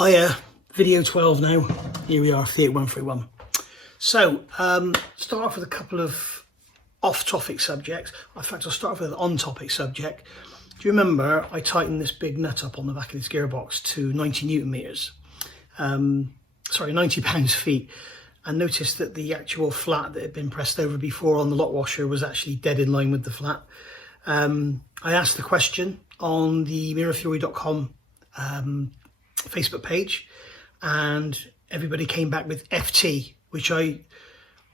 Hiya, video 12 now. Here we are, 38131. So, start off with a couple of off-topic subjects. In fact, I'll start off with an on-topic subject. Do you remember I tightened this big nut up on the back of this gearbox to 90 newton meters? 90 pounds-feet, and noticed that the actual flat that had been pressed over before on the lock washer was actually dead in line with the flat. I asked the question on the mirrorfury.com Facebook page, and everybody came back with FT, which I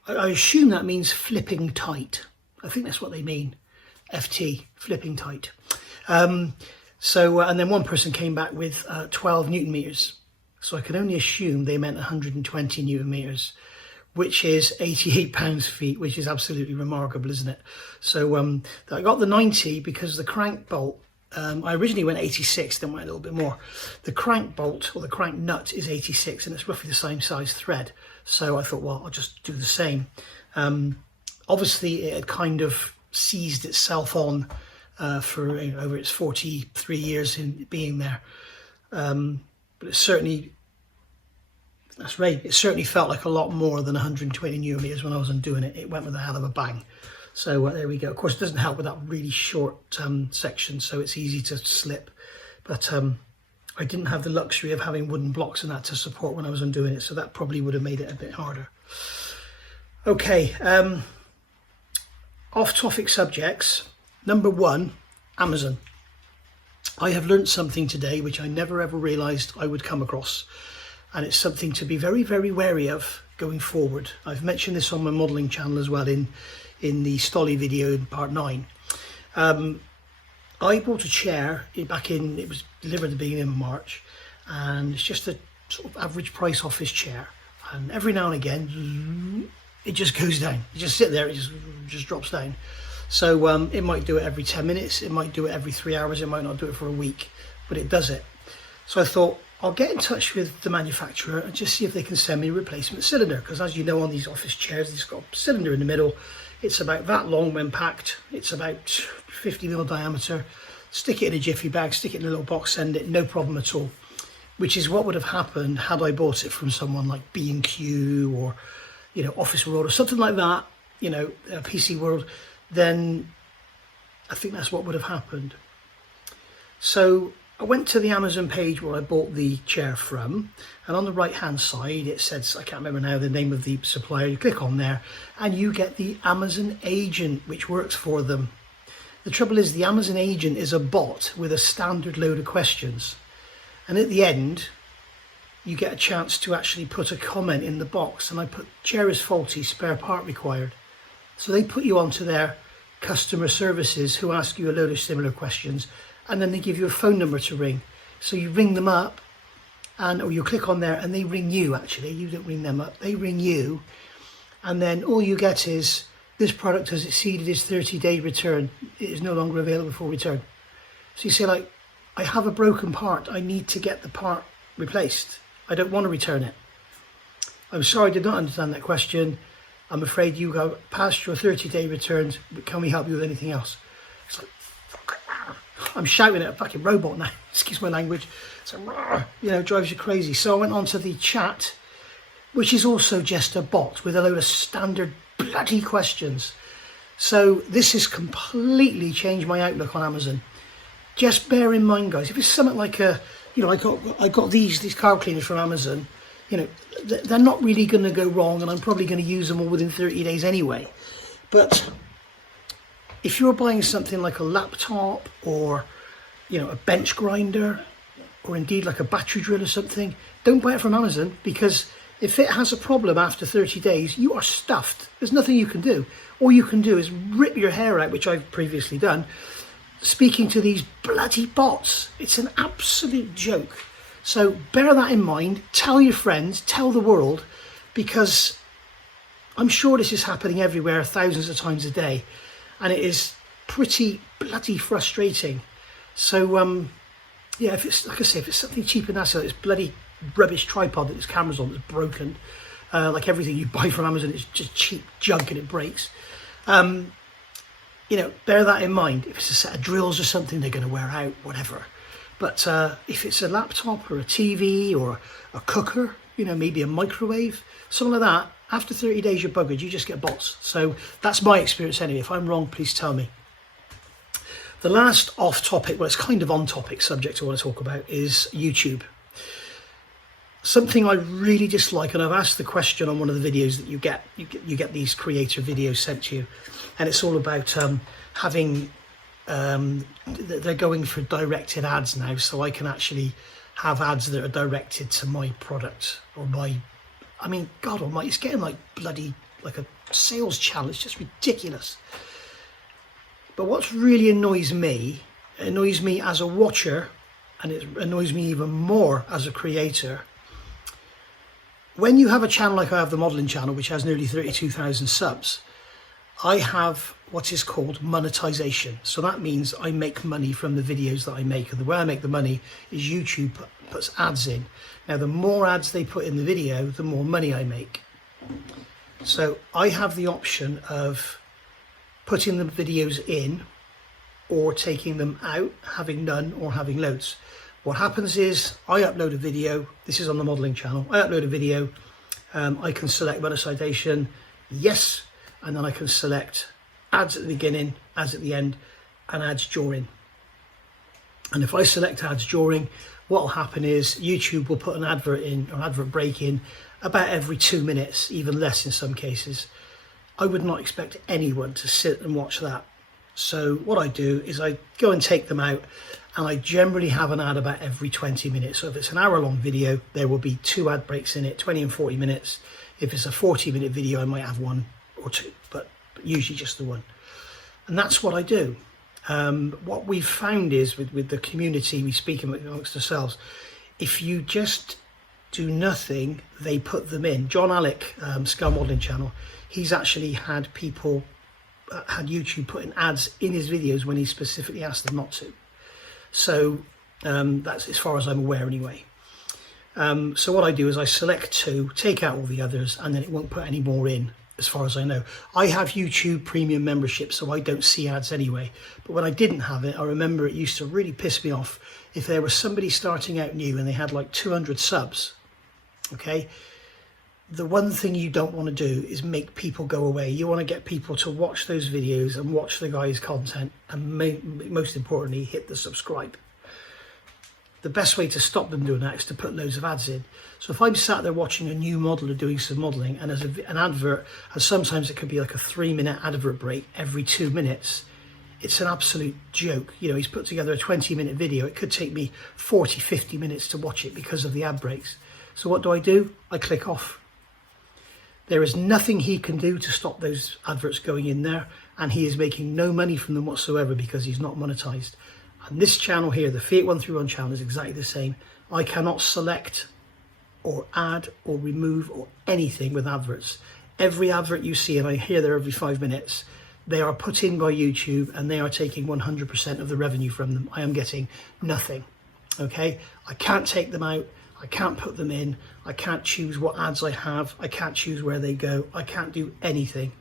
assume that means flipping tight. I think that's what they mean, FT, flipping tight. And then one person came back with 12 newton meters, so I can only assume they meant 120 newton meters, which is 88 pounds-feet, which is absolutely remarkable, isn't it? So I got the 90 because the crank bolt, I originally went 86, then went a little bit more. The crank bolt, or the crank nut, is 86, and it's roughly the same size thread. So I thought, well, I'll just do the same. Obviously, it had kind of seized itself on for over its 43 years in being there. But it certainly, that's right, it certainly felt like a lot more than 120 newton meters when I was undoing it. It went with a hell of a bang. So there we go. Of course, it doesn't help with that really short section, so it's easy to slip. But I didn't have the luxury of having wooden blocks and that to support when I was undoing it, so that probably would have made it a bit harder. Okay, off-topic subjects. Number one, Amazon. I have learnt something today which I never ever realised I would come across, and it's something to be very, very wary of going forward. I've mentioned this on my modelling channel as well in the Stolly video in part 9. I bought a chair it was delivered at the beginning of March, and it's just a sort of average price office chair, and every now and again it just goes down. You just sit there, it just drops down. So it might do it every 10 minutes, it might do it every 3 hours, it might not do it for a week, but it does it. So I thought I'll get in touch with the manufacturer and just see if they can send me a replacement cylinder, because as you know, on these office chairs, it's got a cylinder in the middle. It's about that long when packed. It's about 50mm diameter. Stick it in a jiffy bag, stick it in a little box, send it, no problem at all. Which is what would have happened had I bought it from someone like B&Q or, Office World or something like that, PC World. Then I think that's what would have happened. So I went to the Amazon page where I bought the chair from, and on the right hand side it says, I can't remember now the name of the supplier. You click on there and you get the Amazon agent which works for them. The trouble is, the Amazon agent is a bot with a standard load of questions, and at the end you get a chance to actually put a comment in the box, and I put chair is faulty, spare part required. So they put you onto their customer services, who ask you a load of similar questions, and then they give you a phone number to ring. So you ring them up, or you click on there and they ring you. Actually, you don't ring them up, they ring you, and then all you get is, this product has exceeded its 30-day return, it is no longer available for return. So you say, like, I have a broken part, I need to get the part replaced, I don't want to return it. I'm sorry, I did not understand that question, I'm afraid you have passed your 30-day returns, but can we help you with anything else? It's like, I'm shouting at a fucking robot now, excuse my language. So, it drives you crazy. So I went onto the chat, which is also just a bot with a load of standard bloody questions. So this has completely changed my outlook on Amazon. Just bear in mind, guys, if it's something like I got these car cleaners from Amazon, they're not really going to go wrong, and I'm probably going to use them all within 30 days anyway. But if you're buying something like a laptop or, a bench grinder, or indeed like a battery drill or something, don't buy it from Amazon, because if it has a problem after 30 days, you are stuffed. There's nothing you can do. All you can do is rip your hair out, which I've previously done, speaking to these bloody bots. It's an absolute joke. So bear that in mind, tell your friends, tell the world, because I'm sure this is happening everywhere thousands of times a day, and it is pretty bloody frustrating. So yeah, if it's, like I say, if it's something cheap and that's like this bloody rubbish tripod that this camera's on that's broken, like everything you buy from Amazon is just cheap junk and it breaks, bear that in mind. If it's a set of drills or something, they're going to wear out, whatever. But if it's a laptop or a TV or a cooker, you know, maybe a microwave, something like that, after 30 days you're buggered, you just get bots. So that's my experience anyway. If I'm wrong, please tell me. The last off-topic, well, it's kind of on-topic subject I want to talk about is YouTube. Something I really dislike, and I've asked the question on one of the videos that you get these creator videos sent to you, and it's all about having, they're going for directed ads now, so I can actually have ads that are directed to my product or my, I mean, God almighty, it's getting like bloody, like a sales channel. It's just ridiculous. But what really annoys me as a watcher, and it annoys me even more as a creator, when you have a channel like I have, the modelling channel, which has nearly 32,000 subs, I have what is called monetization. So that means I make money from the videos that I make, and the way I make the money is YouTube puts ads in. Now, the more ads they put in the video, the more money I make. So I have the option of putting the videos in or taking them out, having none or having loads. What happens is I upload a video, this is on the modelling channel, I upload a video, I can select monetization, yes, and then I can select ads at the beginning, ads at the end, and ads during. And if I select ads during, what will happen is YouTube will put an advert in, or advert break in, about every 2 minutes, even less in some cases. I would not expect anyone to sit and watch that. So what I do is I go and take them out, and I generally have an ad about every 20 minutes. So if it's an hour-long video, there will be 2 ad breaks in it, 20 and 40 minutes. If it's a 40-minute video, I might have 1 or 2, but usually just the one. And that's what I do. What we've found is with the community, we speak amongst ourselves, if you just do nothing, they put them in. John Alec, Scale Modelling Channel, he's actually had people, had YouTube putting ads in his videos when he specifically asked them not to. So that's as far as I'm aware anyway. So what I do is I select 2, take out all the others, and then it won't put any more in, as far as I know. I have YouTube Premium membership, so I don't see ads anyway. But when I didn't have it, I remember it used to really piss me off if there was somebody starting out new and they had like 200 subs, okay? The one thing you don't want to do is make people go away. You want to get people to watch those videos and watch the guy's content, and most importantly, hit the subscribe. The best way to stop them doing that is to put loads of ads in. So if I'm sat there watching a new modeler doing some modelling, and there's an advert, and sometimes it could be like a 3-minute advert break every 2 minutes, it's an absolute joke. You know, he's put together a 20-minute video. It could take me 40, 50 minutes to watch it because of the ad breaks. So what do? I click off. There is nothing he can do to stop those adverts going in there, and he is making no money from them whatsoever because he's not monetized. And this channel here, the Fiat 131 channel, is exactly the same. I cannot select or add or remove or anything with adverts. Every advert you see, and I hear there every 5 minutes, they are put in by YouTube, and they are taking 100% of the revenue from them. I am getting nothing, okay? I can't take them out. I can't put them in. I can't choose what ads I have. I can't choose where they go. I can't do anything.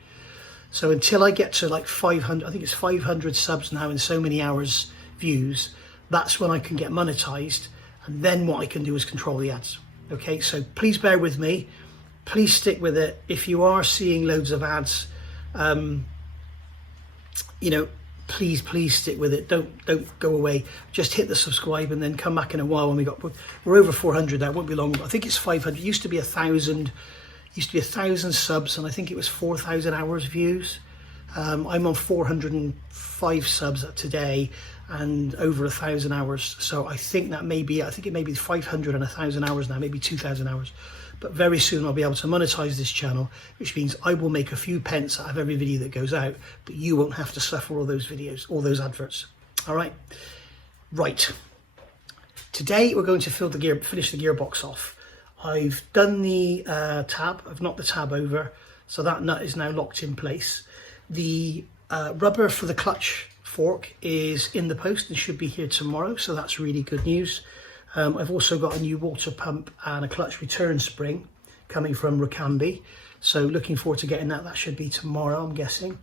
So until I get to like 500, I think it's 500 subs now and so many hours views, that's when I can get monetized. And then what I can do is control the ads. Okay, so please bear with me. Please stick with it. If you are seeing loads of ads, you know, please stick with it. Don't go away. Just hit the subscribe and then come back in a while when we're over 400 now. It won't be long. I think it's 500. It used to be 1,000. Used to be 1,000 subs, and I think it was 4,000 hours views. I'm on 405 subs today and over 1,000 hours. So I think that may be, I think it may be 500 and 1,000 hours now, maybe 2,000 hours. But very soon I'll be able to monetize this channel, which means I will make a few pence out of every video that goes out, but you won't have to suffer all those videos, all those adverts. All right. Right. Today we're going to finish the gearbox off. I've done the tab. I've knocked the tab over, so that nut is now locked in place. The rubber for the clutch fork is in the post and should be here tomorrow, so that's really good news. I've also got a new water pump and a clutch return spring coming from Ricambi, so looking forward to getting that. That should be tomorrow, I'm guessing.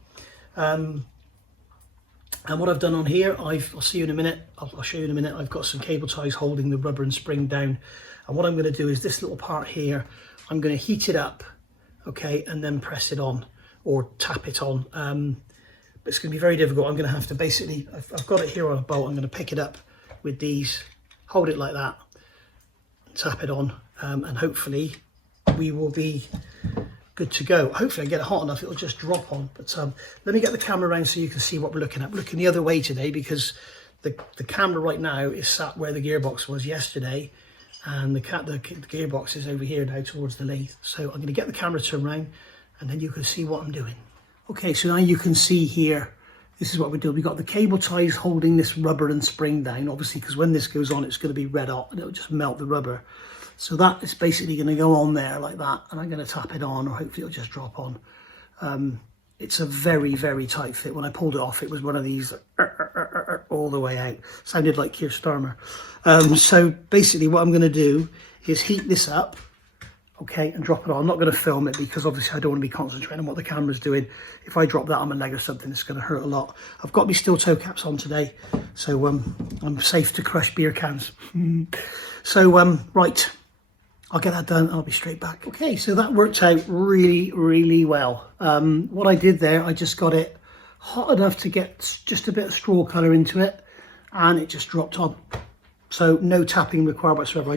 And what I've done on here, I'll see you in a minute, I'll show you in a minute, I've got some cable ties holding the rubber and spring down. And what I'm going to do is this little part here, I'm going to heat it up, okay, and then press it on or tap it on. But it's going to be very difficult. I'm going to have to basically, I've got it here on a bolt, I'm going to pick it up with these, hold it like that, tap it on, and hopefully we will be good to go. Hopefully I get it hot enough it'll just drop on. But let me get the camera around so you can see what we're looking at. We're looking the other way today because the camera right now is sat where the gearbox was yesterday, and the gearbox is over here now towards the lathe. So I'm going to get the camera turned around and then you can see what I'm doing. Okay, so now you can see here, this is what we're doing. We've got the cable ties holding this rubber and spring down, obviously, because when this goes on, it's going to be red hot and it'll just melt the rubber. So that is basically going to go on there like that, and I'm going to tap it on, or hopefully it'll just drop on. It's a very, very tight fit. When I pulled it off, it was one of these all the way out. Sounded like Keir Starmer. So basically what I'm going to do is heat this up, okay, and drop it on. I'm not going to film it because obviously I don't want to be concentrating on what the camera's doing. If I drop that on my leg or something, it's going to hurt a lot. I've got my steel toe caps on today, so I'm safe to crush beer cans. So right, I'll get that done and I'll be straight back. Okay, so that worked out really, really well. What I did there, I just got it hot enough to get just a bit of straw colour into it, and it just dropped on. So no tapping required whatsoever.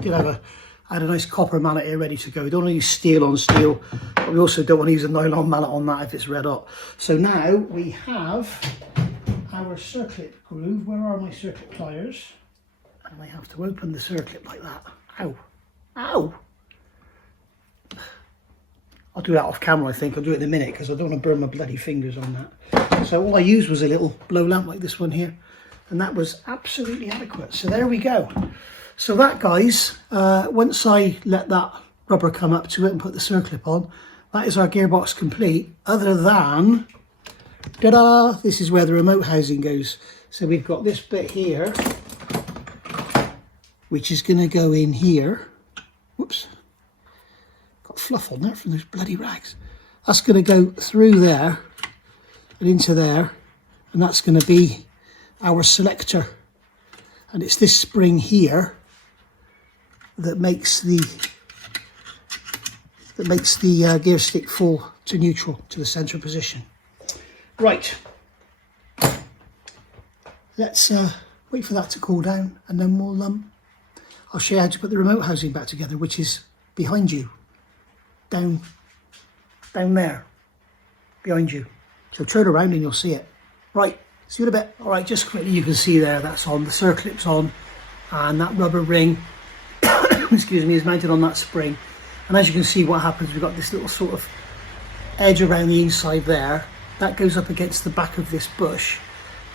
I had a nice copper mallet here ready to go. We don't want to use steel on steel, but we also don't want to use a nylon mallet on that if it's red hot. So now we have our circlip groove. Where are my circlip pliers? And I have to open the circlip like that. Ow. Ow! I'll do that off camera, I think. I'll do it in a minute because I don't want to burn my bloody fingers on that. So all I used was a little blow lamp like this one here, and that was absolutely adequate. So there we go. So that, guys, once I let that rubber come up to it and put the circlip on, that is our gearbox complete, other than, ta-da, this is where the remote housing goes. So we've got this bit here, which is going to go in here. Whoops, got fluff on there from those bloody rags. That's going to go through there and into there, and that's going to be our selector. And it's this spring here that makes the gear stick fall to neutral, to the center position. Right, let's wait for that to cool down, and then I'll show you how to put the remote housing back together, which is behind you, down there, behind you. So turn around and you'll see it. Right, see you in a bit. All right, just quickly, you can see there, that's on, the circlip's on, and that rubber ring, excuse me, is mounted on that spring. And as you can see, what happens, we've got this little sort of edge around the inside there. That goes up against the back of this bush.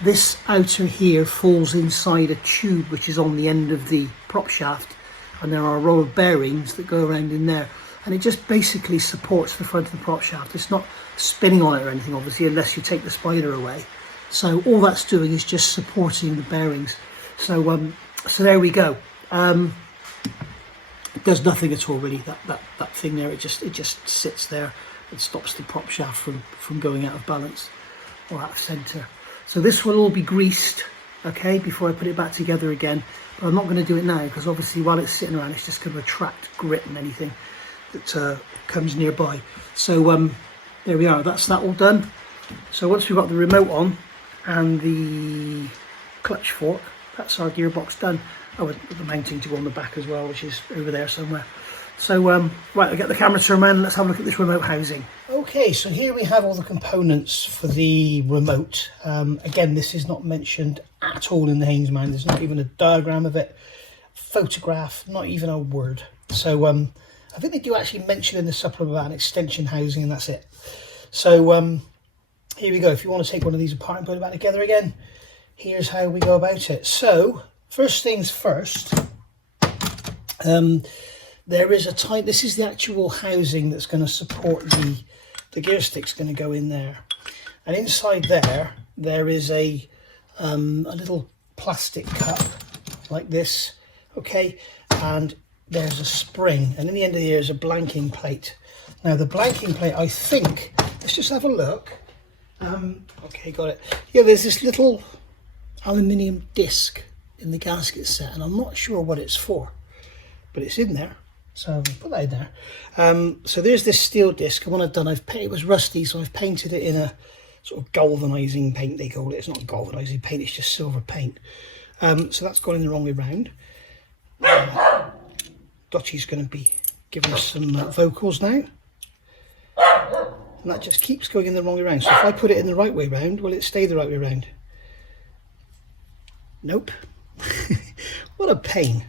This outer here falls inside a tube which is on the end of the prop shaft, and there are a row of bearings that go around in there, and it just basically supports the front of the prop shaft. It's not spinning on it or anything, obviously, unless you take the spider away. So all that's doing is just supporting the bearings. So so there we go. It does nothing at all really, that thing there. It just sits there. It stops the prop shaft from going out of balance or out of centre. So this will all be greased, okay, before I put it back together again. But I'm not going to do it now because obviously while it's sitting around, it's just going to attract grit and anything that comes nearby. So there we are, that's that all done. So once we've got the remote on and the clutch fork, that's our gearbox done. Oh, with the mounting to go on the back as well, which is over there somewhere. So right, I'll get the camera turned around and let's have a look at this remote housing. Okay, so here we have all the components for the remote. Again, this is not mentioned at all in the Haynesman. There's not even a diagram of it, photograph, not even a word. So I think they do actually mention in the supplement about an extension housing, and that's it. So here we go. If you want to take one of these apart and put it back together again, here's how we go about it. So first things first, there is a this is the actual housing that's going to support the gear stick's going to go in there, and inside there is a little plastic cup like this, okay, and there's a spring, and in the end of the ear is a blanking plate. Now the blanking plate, I think, let's just have a look. Okay, got it. Yeah, there's this little aluminium disc in the gasket set, and I'm not sure what it's for, but it's in there, so I'll put that in there. So there's this steel disc, and what I've done, it was rusty, so I've painted it in a sort of galvanizing paint, they call it. It's not galvanizing paint, it's just silver paint. So that's gone in the wrong way round. Dotty's going to be giving us some vocals now, and that just keeps going in the wrong way round. So if I put it in the right way round, will it stay the right way round? Nope. What a pain.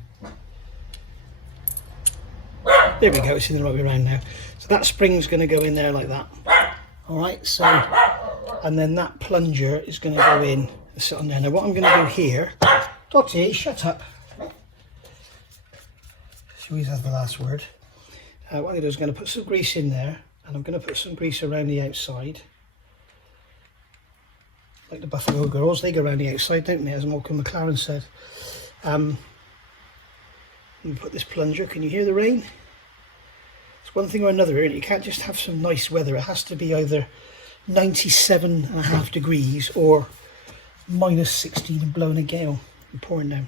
There we go, it's in the right way around now. So that spring's going to go in there like that. Alright, so, and then that plunger is going to go in and sit on there. Now what I'm going to do here, Dottie, shut up. She always has the last word. What I'm going to do is going to put some grease in there, and I'm going to put some grease around the outside. Like the Buffalo Girls, they go around the outside, don't they, as Malcolm McLaren said. You put this plunger, can you hear the rain? It's one thing or another, isn't it? You can't just have some nice weather. It has to be either 97.5 degrees or minus 16 and blowing a gale and pouring down.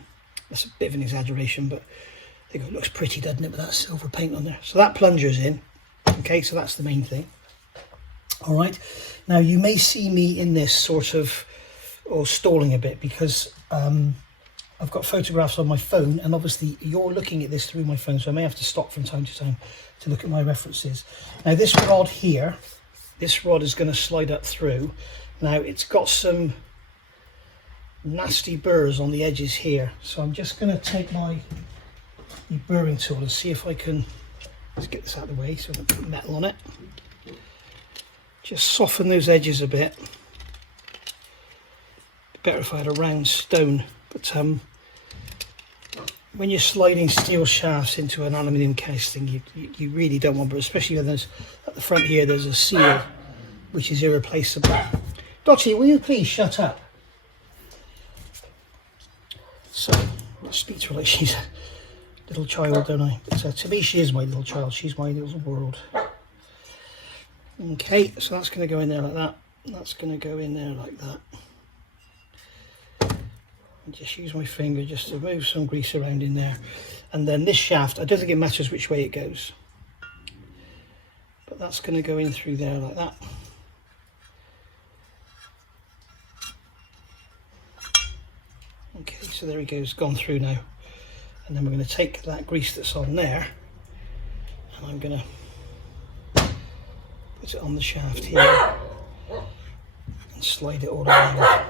That's a bit of an exaggeration, but I think it looks pretty, doesn't it, with that silver paint on there. So that plunger's in. Okay, so that's the main thing. All right, now you may see me in this sort of, or stalling a bit, because I've got photographs on my phone, and obviously you're looking at this through my phone, so I may have to stop from time to time to look at my references. Now this rod here, this rod is going to slide up through. Now it's got some nasty burrs on the edges here, so I'm just going to take my burring tool and see if I can, let's get this out of the way so I don't put metal on it. Just soften those edges a bit. Better if I had a round stone, but when you're sliding steel shafts into an aluminium casting, you really don't want, but especially when there's at the front here, there's a seal which is irreplaceable. Dottie, will you please shut up? So I speak to her like she's a little child, don't I? But to me, she is my little child. She's my little world. Okay, so that's going to go in there like that. That's going to go in there like that. And just use my finger just to move some grease around in there. And then this shaft, I don't think it matters which way it goes, but that's going to go in through there like that. Okay, so there he goes, gone through now. And then we're going to take that grease that's on there, and I'm going to put it on the shaft here and slide it all around.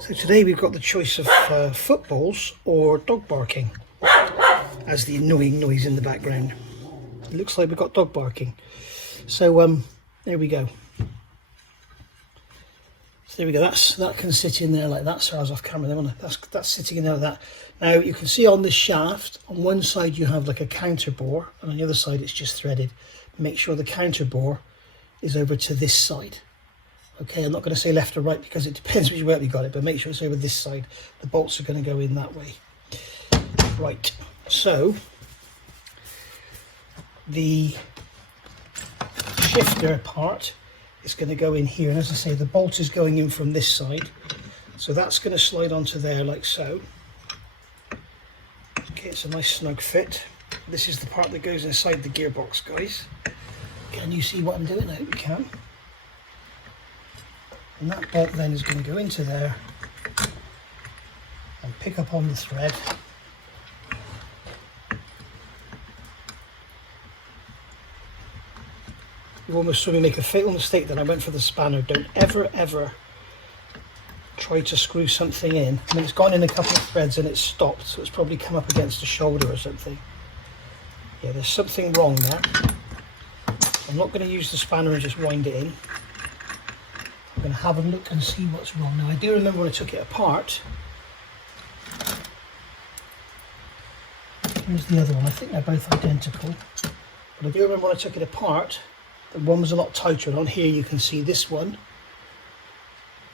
So today we've got the choice of footballs or dog barking as the annoying noise in the background. It looks like we've got dog barking. So there we go. So there we go. That can sit in there like that. So I was off camera there, that's sitting in there like that. Now you can see on this shaft, on one side you have like a counter bore, and on the other side it's just threaded. Make sure the counter bore is over to this side. Okay, I'm not going to say left or right because it depends which way we got it, but make sure it's over this side. The bolts are going to go in that way. Right, so the shifter part is going to go in here, and as I say, the bolt is going in from this side, so that's going to slide onto there like so. Okay, it's a nice snug fit. This is the part that goes inside the gearbox, guys. Can you see what I'm doing? I hope you can. And that bolt then is going to go into there and pick up on the thread. You almost saw me make a fatal mistake then. I went for the spanner. Don't ever try to screw something in. I mean, it's gone in a couple of threads and it's stopped, so it's probably come up against a shoulder or something. Yeah, there's something wrong there. I'm not going to use the spanner and just wind it in. I'm going to have a look and see what's wrong. Now I do remember when I took it apart. Here's the other one. I think they're both identical. But I do remember when I took it apart, the one was a lot tighter. And on here you can see this one.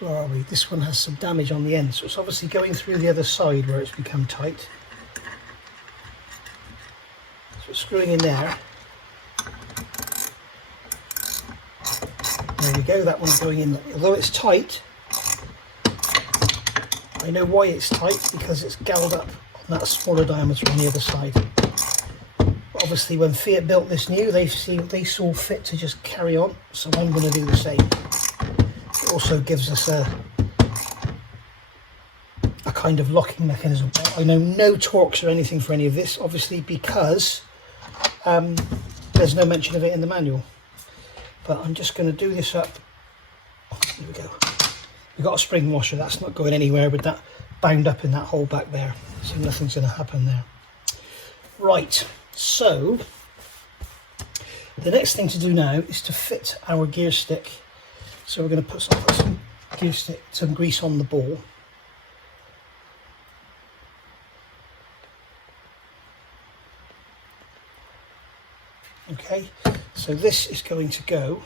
Where are we? This one has some damage on the end. So it's obviously going through the other side where it's become tight. So it's screwing in there. There we go, that one's going in. Although it's tight, I know why it's tight, because it's galled up on that smaller diameter on the other side. But obviously when Fiat built this new, they saw fit to just carry on, so I'm going to do the same. It also gives us a kind of locking mechanism. I know no torques or anything for any of this, obviously, because there's no mention of it in the manual. But I'm just going to do this up. Here we go. We've got a spring washer, that's not going anywhere with that bound up in that hole back there, so nothing's going to happen there. Right, so the next thing to do now is to fit our gear stick. So we're going to put some gear stick, some grease on the ball. Okay, so this is going to go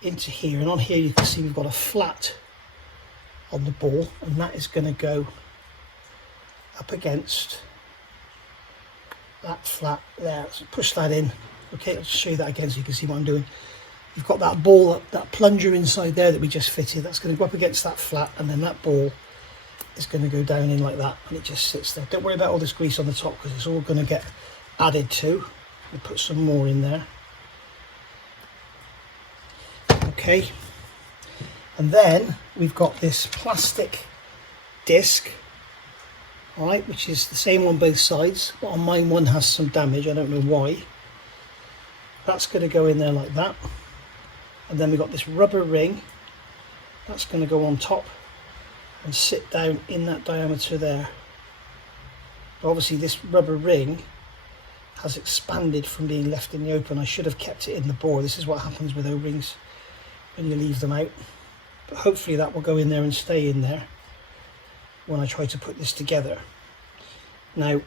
into here, and on here you can see we've got a flat on the ball, and that is going to go up against that flat there. So push that in. Okay, I'll show you that again so you can see what I'm doing. You've got that ball, that plunger inside there that we just fitted, that's going to go up against that flat, and then that ball is going to go down in like that, and it just sits there. Don't worry about all this grease on the top, because it's all going to get added to. We'll put some more in there. Okay, and then we've got this plastic disc, all right, which is the same on both sides, but on mine one has some damage, I don't know why. That's going to go in there like that, and then we've got this rubber ring that's going to go on top and sit down in that diameter there. But obviously this rubber ring has expanded from being left in the open. I should have kept it in the bore. This is what happens with O-rings when you leave them out, but hopefully that will go in there and stay in there when I try to put this together. Now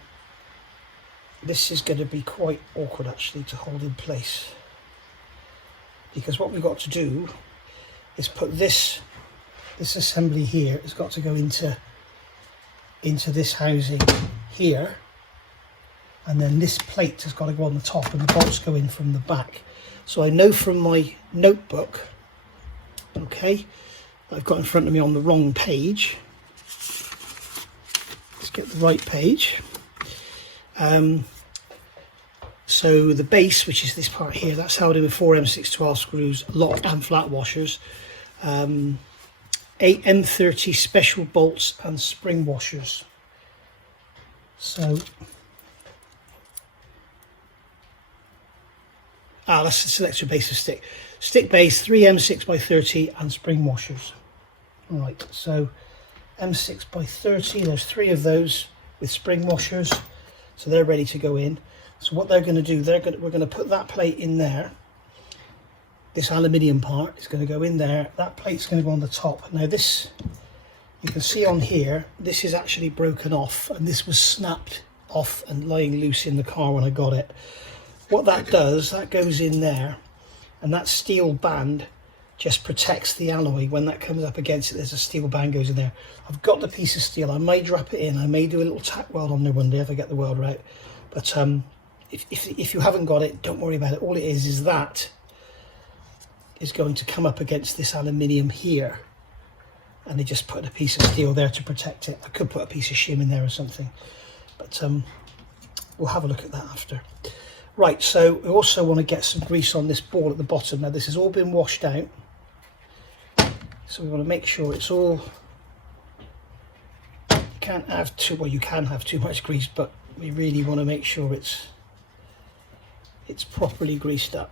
this is going to be quite awkward actually to hold in place, because what we've got to do is put this assembly here has got to go into this housing here, and then this plate has got to go on the top, and the bolts go in from the back. So I know from my notebook, okay, I've got in front of me on the wrong page. Let's get the right page. So the base, which is this part here, that's held in with 4 M612 screws, lock and flat washers, 8 M30 special bolts and spring washers. So that's the selector base of stick. Stick base, 3 M6 by 30 and spring washers. All right, so M6 by 30, there's 3 of those with spring washers, so they're ready to go in. So what they're going to do, we're going to put that plate in there. This aluminium part is going to go in there. That plate's going to go on the top. Now this, you can see on here, this is actually broken off, and this was snapped off and lying loose in the car when I got it. What that does, that goes in there, and that steel band just protects the alloy. When that comes up against it, there's a steel band goes in there. I've got the piece of steel. I may drop it in. I may do a little tack weld on there one day if I get the welder out. But if you haven't got it, don't worry about it. All it is that is going to come up against this aluminium here, and they just put a piece of steel there to protect it. I could put a piece of shim in there or something, but we'll have a look at that after. Right, so we also want to get some grease on this ball at the bottom. Now this has all been washed out, so we want to make sure it's all, you can't have too, well you can have too much grease, but we really want to make sure it's properly greased up.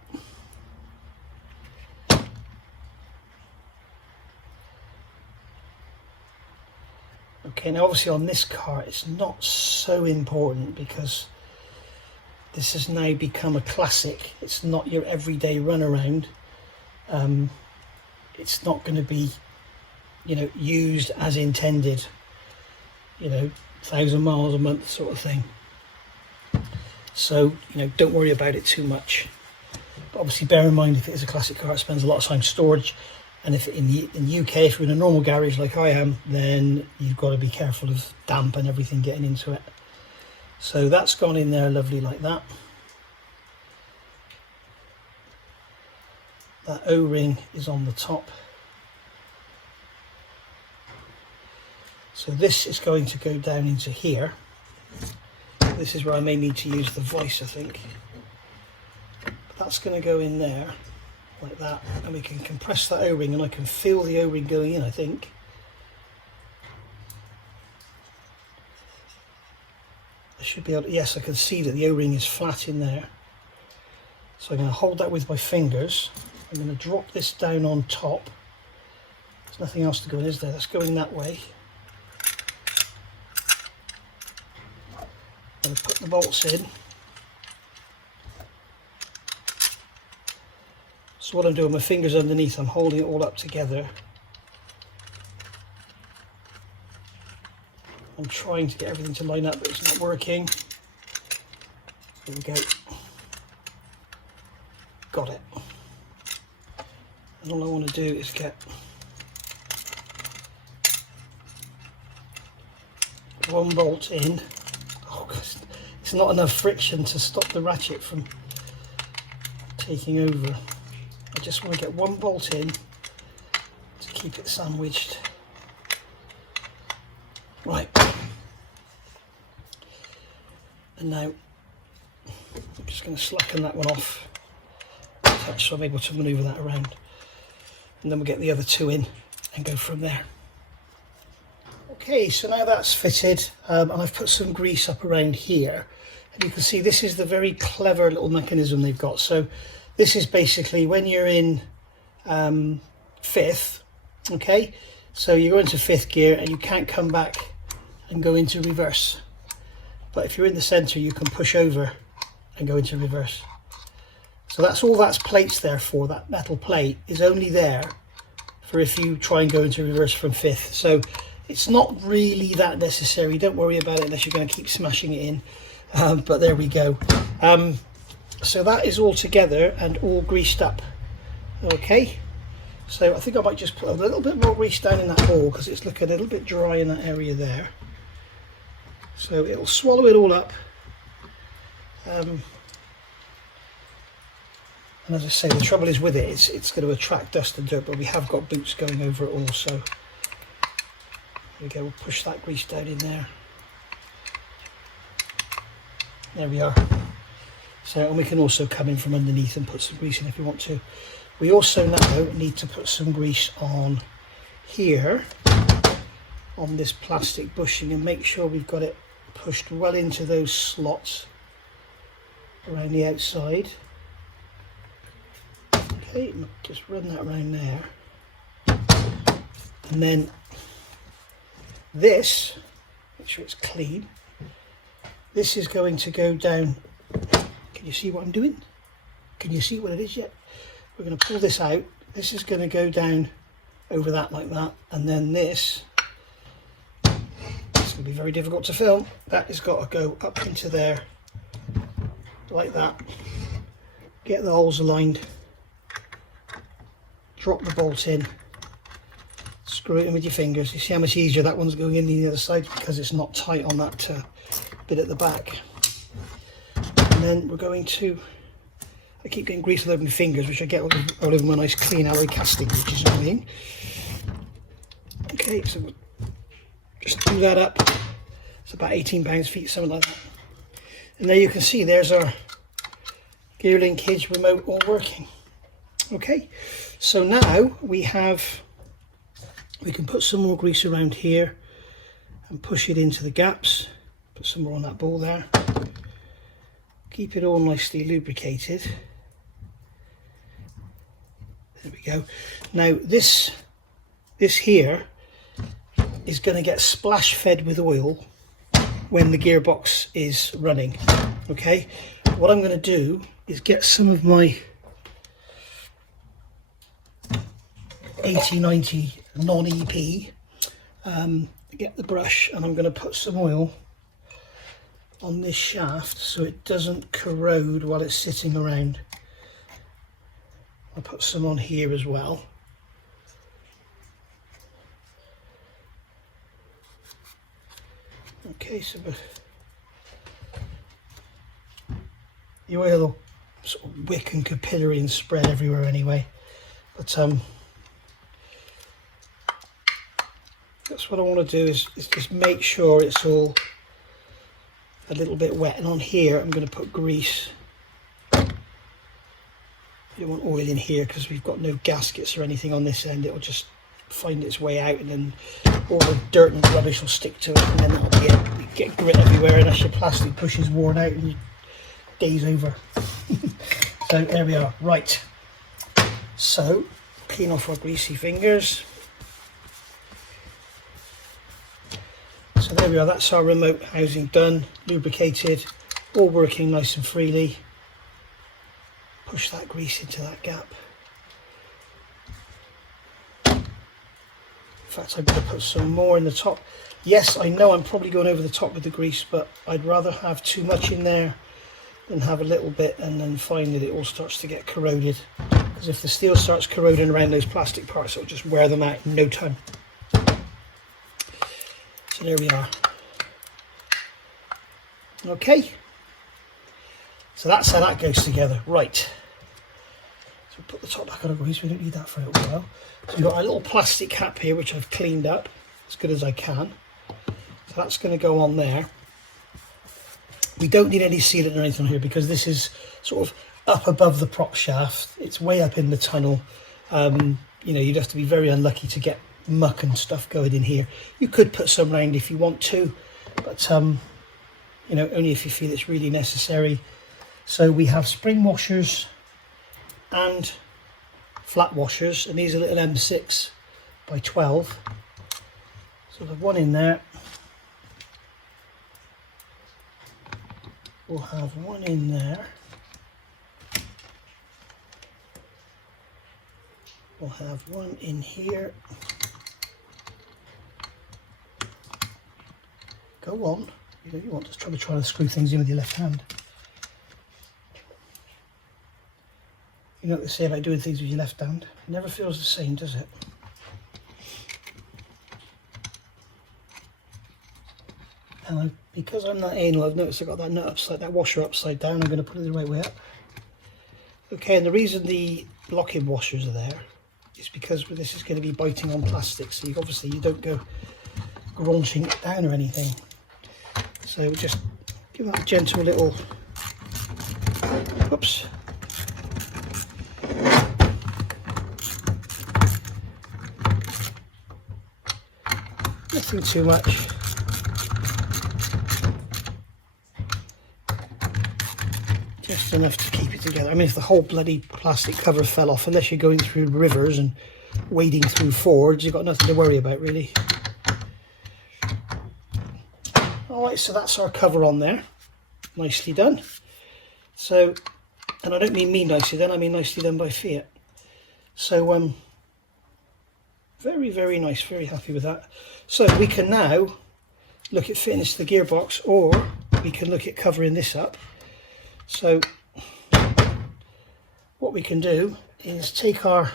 Okay, now obviously on this car it's not so important because this has now become a classic. It's not your everyday runaround. It's not going to be, used as intended, 1,000 miles a month sort of thing. So, don't worry about it too much. But obviously bear in mind, if it is a classic car, it spends a lot of time storage. And if in the UK, if you're in a normal garage like I am, then you've got to be careful of damp and everything getting into it. So that's gone in there lovely like that. that O-ring is on the top. So this is going to go down into here. This is where I may need to use the voice, I think. But that's going to go in there, like that, and we can compress that O-ring, and I can feel the O-ring going in, I think. I should be able to, yes, I can see that the O-ring is flat in there. So I'm going to hold that with my fingers. I'm going to drop this down on top. There's nothing else to go in, is there? That's going that way. I'm going to put the bolts in. So what I'm doing, my fingers underneath, I'm holding it all up together. I'm trying to get everything to line up, but it's not working. There we go. Got it. And all I want to do is get one bolt in. Oh, gosh, it's not enough friction to stop the ratchet from taking over. I just want to get one bolt in to keep it sandwiched. Right. And now I'm just going to slacken that one off a touch so I'm able to manoeuvre that around. And then we'll get the other two in and go from there. Okay, so now that's fitted, and I've put some grease up around here. And you can see this is the very clever little mechanism they've got. So this is basically when you're in fifth, okay? So you go into fifth gear and you can't come back and go into reverse. But if you're in the center, you can push over and go into reverse. So that's all that's plate's there for. That metal plate is only there for if you try and go into reverse from fifth. So it's not really that necessary. Don't worry about it unless you're going to keep smashing it in. But there we go. So that is all together and all greased up. Okay. So I think I might just put a little bit more grease down in that hole because it's looking a little bit dry in that area there. So it'll swallow it all up. And as I say, the trouble is with it, it's going to attract dust and dirt, but we have got boots going over it all. So here we go, we'll push that grease down in there. There we are. So, and we can also come in from underneath and put some grease in if you want to. We also now need to put some grease on here, on this plastic bushing, and make sure we've got it pushed well into those slots around the outside. Okay, just run that around there. And then this, make sure it's clean, this is going to go down. Can you see what I'm doing? Can you see what it is yet? We're going to pull this out. This is going to go down over that like that, and then this, it's going to be very difficult to film. That has got to go up into there like that. Get the holes aligned. Drop the bolt in. Screw it in with your fingers. You see how much easier that one's going in the other side because it's not tight on that bit at the back. And then we're going to, I keep getting grease all over my fingers, which I get all over my nice clean alloy casting, which is annoying. Okay, so we'll just do that up. It's about 18 pounds-feet, something like that. And there you can see, there's our GearLink Kids remote all working. Okay, so now we can put some more grease around here and push it into the gaps. Put some more on that ball there. Keep it all nicely lubricated. There we go. Now this here is going to get splash fed with oil when the gearbox is running. Okay, what I'm going to do is get some of my 80/90 non-EP, get the brush, and I'm going to put some oil on this shaft so it doesn't corrode while it's sitting around. I'll put some on here as well. Okay, so the oil will sort of wick and capillary and spread everywhere anyway. But that's what I want to do is just make sure it's all a little bit wet. And on here I'm going to put grease. You don't want oil in here because we've got no gaskets or anything on this end. It'll just find its way out, and then all the dirt and rubbish will stick to it, and then that'll be it. You get grit everywhere, and as your plastic push is worn out and your day's over. So there we are. Right, so clean off our greasy fingers. So there we are, that's our remote housing done, lubricated, all working nice and freely. Push that grease into that gap. In fact, I'm going to put some more in the top. Yes, I know I'm probably going over the top with the grease, but I'd rather have too much in there than have a little bit and then find that it all starts to get corroded. Because if the steel starts corroding around those plastic parts, it'll just wear them out in no time. So there we are. Okay. So that's how that goes together. Right. So put the top back on the grease. We don't need that for a little while. So we've got a little plastic cap here, which I've cleaned up as good as I can. So that's going to go on there. We don't need any sealant or anything here because this is sort of up above the prop shaft. It's way up in the tunnel. You know, you'd have to be very unlucky to get muck and stuff going in here. You could put some round if you want to, but you know, only if you feel it's really necessary. So we have spring washers and flat washers, and these are little M6 by 12. So there's one in there. We'll have one in there. We'll have one in here. Go on. You want to try to screw things in with your left hand. You know what they say about doing things with your left hand? It never feels the same, does it? And because I'm that anal, I've noticed I've got that nut upside, that washer upside down. I'm going to put it the right way up. Okay, and the reason the lock-in washers are there is because this is going to be biting on plastic, so obviously you don't go graunching it down or anything. So we'll just give that a gentle little, whoops. Nothing too much. Just enough to keep it together. I mean, if the whole bloody plastic cover fell off, unless you're going through rivers and wading through fords, you've got nothing to worry about, really. Alright, so that's our cover on there. Nicely done. So, and I don't mean nicely done, I mean nicely done by Fiat. So, very, very nice, very happy with that. So we can now look at fitting this to the gearbox, or we can look at covering this up. So what we can do is take our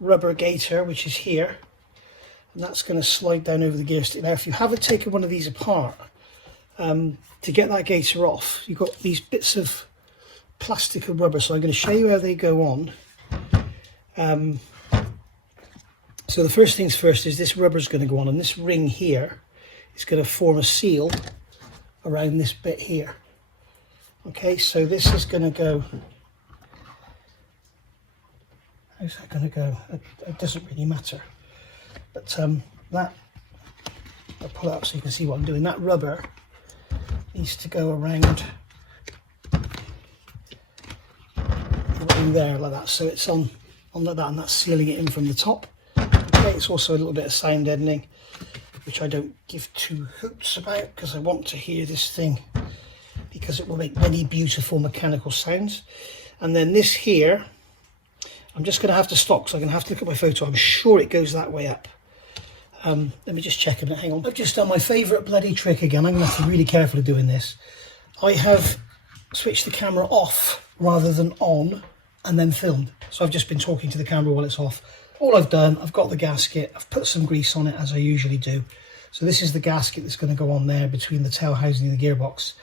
rubber gaiter, which is here, and that's going to slide down over the gear stick. Now if you haven't taken one of these apart, to get that gaiter off, you've got these bits of plastic and rubber, so I'm going to show you how they go on. So the first things first is this rubber is going to go on, and this ring here is going to form a seal around this bit here. Okay, so this is going to go, how's that going to go? It doesn't really matter, but that, I'll pull it up so you can see what I'm doing. That rubber needs to go around there like that, so it's on like that, and that's sealing it in from the top. Okay, it's also a little bit of sound deadening, which I don't give two hoots about because I want to hear this thing, because it will make many beautiful mechanical sounds. And then this here, I'm just going to have to stop because I'm going to have to look at my photo. I'm sure it goes that way up. Let me just check a minute, hang on. I've just done my favourite bloody trick again. I'm going to have to be really careful of doing this. I have switched the camera off rather than on and then filmed. So I've just been talking to the camera while it's off. All I've done, I've got the gasket, I've put some grease on it as I usually do. So this is the gasket that's going to go on there between the tail housing and the gearbox.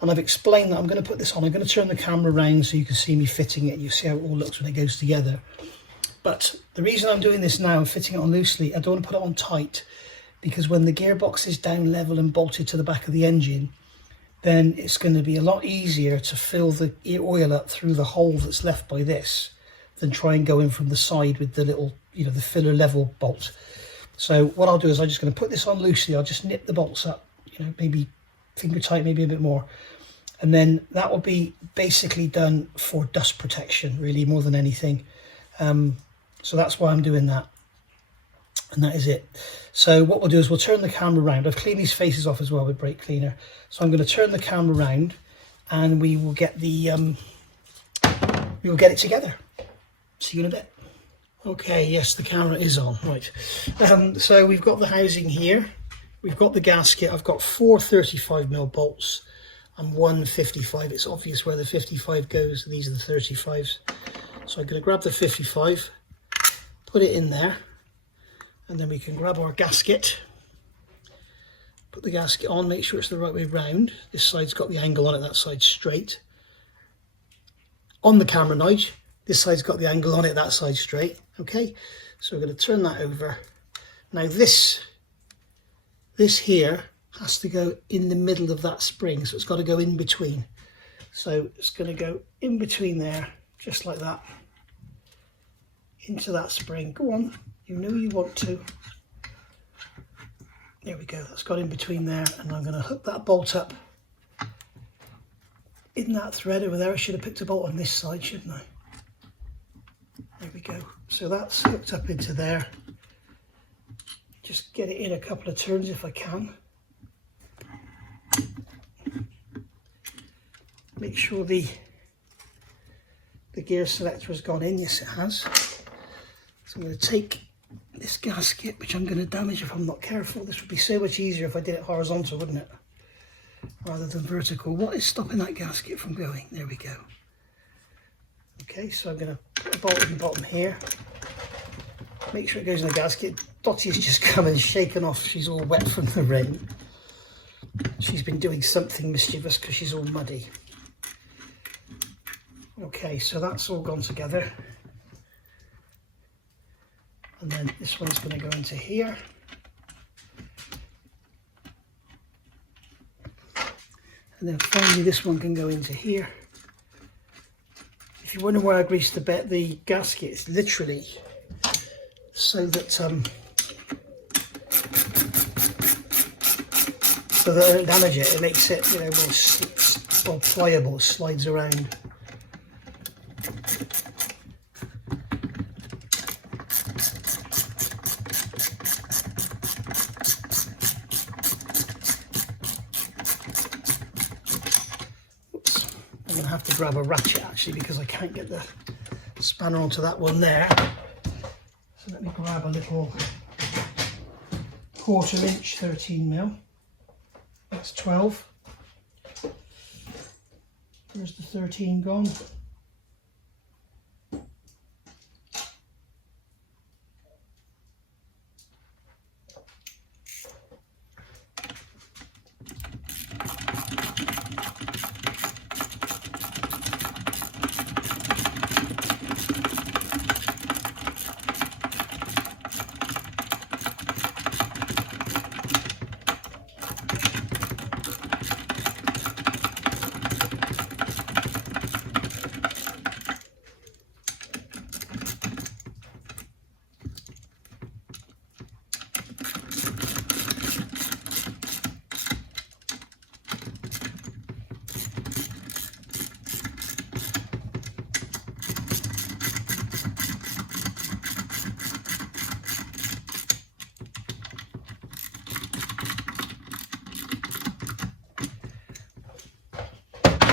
And I've explained that I'm going to put this on. I'm going to turn the camera around so you can see me fitting it. You see how it all looks when it goes together. But the reason I'm doing this now and fitting it on loosely, I don't want to put it on tight, because when the gearbox is down level and bolted to the back of the engine, then it's going to be a lot easier to fill the oil up through the hole that's left by this than try and go in from the side with the little, the filler level bolt. So what I'll do is I'm just going to put this on loosely. I'll just nip the bolts up, maybe finger tight, maybe a bit more. And then that will be basically done for dust protection, really, more than anything. So that's why I'm doing that. And that is it. So what we'll do is we'll turn the camera around. I've cleaned these faces off as well with brake cleaner. So I'm going to turn the camera around and we will get it together. See you in a bit. Okay, yes, the camera is on, right. So we've got the housing here. We've got the gasket. I've got 4 35mm bolts and 1 55. It's obvious where the 55 goes. These are the 35s. So I'm going to grab the 55, put it in there, and then we can grab our gasket, put the gasket on, make sure it's the right way round. This side's got the angle on it, that side's straight. On the camera, Nige, this side's got the angle on it, that side's straight. Okay, so we're going to turn that over. Now this here has to go in the middle of that spring, so it's got to go in between. So it's going to go in between there, just like that, into that spring. Go on, you know you want to. There we go, that's got in between there, and I'm going to hook that bolt up in that thread over there. I should have picked a bolt on this side, shouldn't I? There we go. So that's hooked up into there. Just get it in a couple of turns if I can. Make sure the gear selector has gone in. Yes, it has. So I'm going to take this gasket, which I'm going to damage if I'm not careful. This would be so much easier if I did it horizontal, wouldn't it? Rather than vertical. What is stopping that gasket from going? There we go. Okay, so I'm going to put a bolt in the bottom here. Make sure it goes in the gasket. Dottie's just come and shaken off. She's all wet from the rain. She's been doing something mischievous because she's all muddy. Okay, so that's all gone together. And then this one's going to go into here. And then finally this one can go into here. If you wonder why I greased the gasket, it's literally so that I don't damage it. It makes it, more pliable, slides around. I'm going to have to grab a ratchet actually because I can't get the spanner onto that one there. So let me grab a little 1/4 inch 13mm. That's 12. Where's the 13 gone?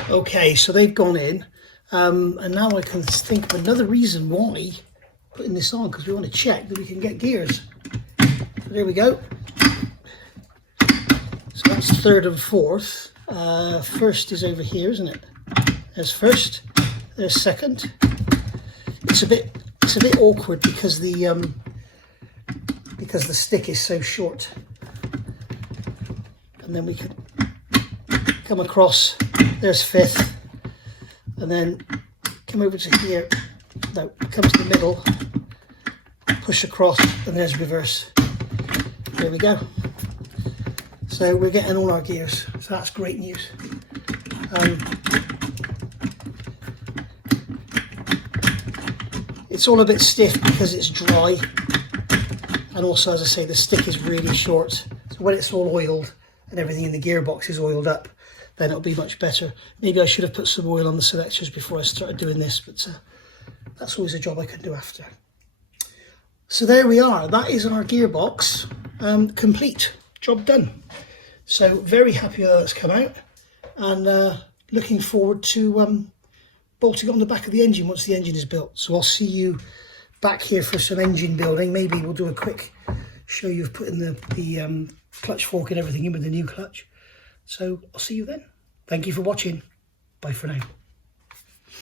Okay, so they've gone in, and now I can think of another reason why putting this on, because we want to check that we can get gears. So there we go. So that's third and fourth. First is over here, isn't it? There's first. There's second. It's a bit awkward because the stick is so short. And then we could come across. There's fifth, and then come over to here. No, come to the middle, push across, and there's reverse. There we go. So we're getting all our gears, so that's great news. It's all a bit stiff because it's dry, and also, as I say, the stick is really short, so when it's all oiled and everything in the gearbox is oiled up, then it'll be much better. Maybe I should have put some oil on the selectors before I started doing this, but that's always a job I can do after. So there we are, that is our gearbox complete, job done. So very happy that it's come out, and looking forward to bolting on the back of the engine once the engine is built. So I'll see you back here for some engine building. Maybe we'll do a quick show you of putting the clutch fork and everything in with the new clutch. So I'll see you then. Thank you for watching. Bye for now.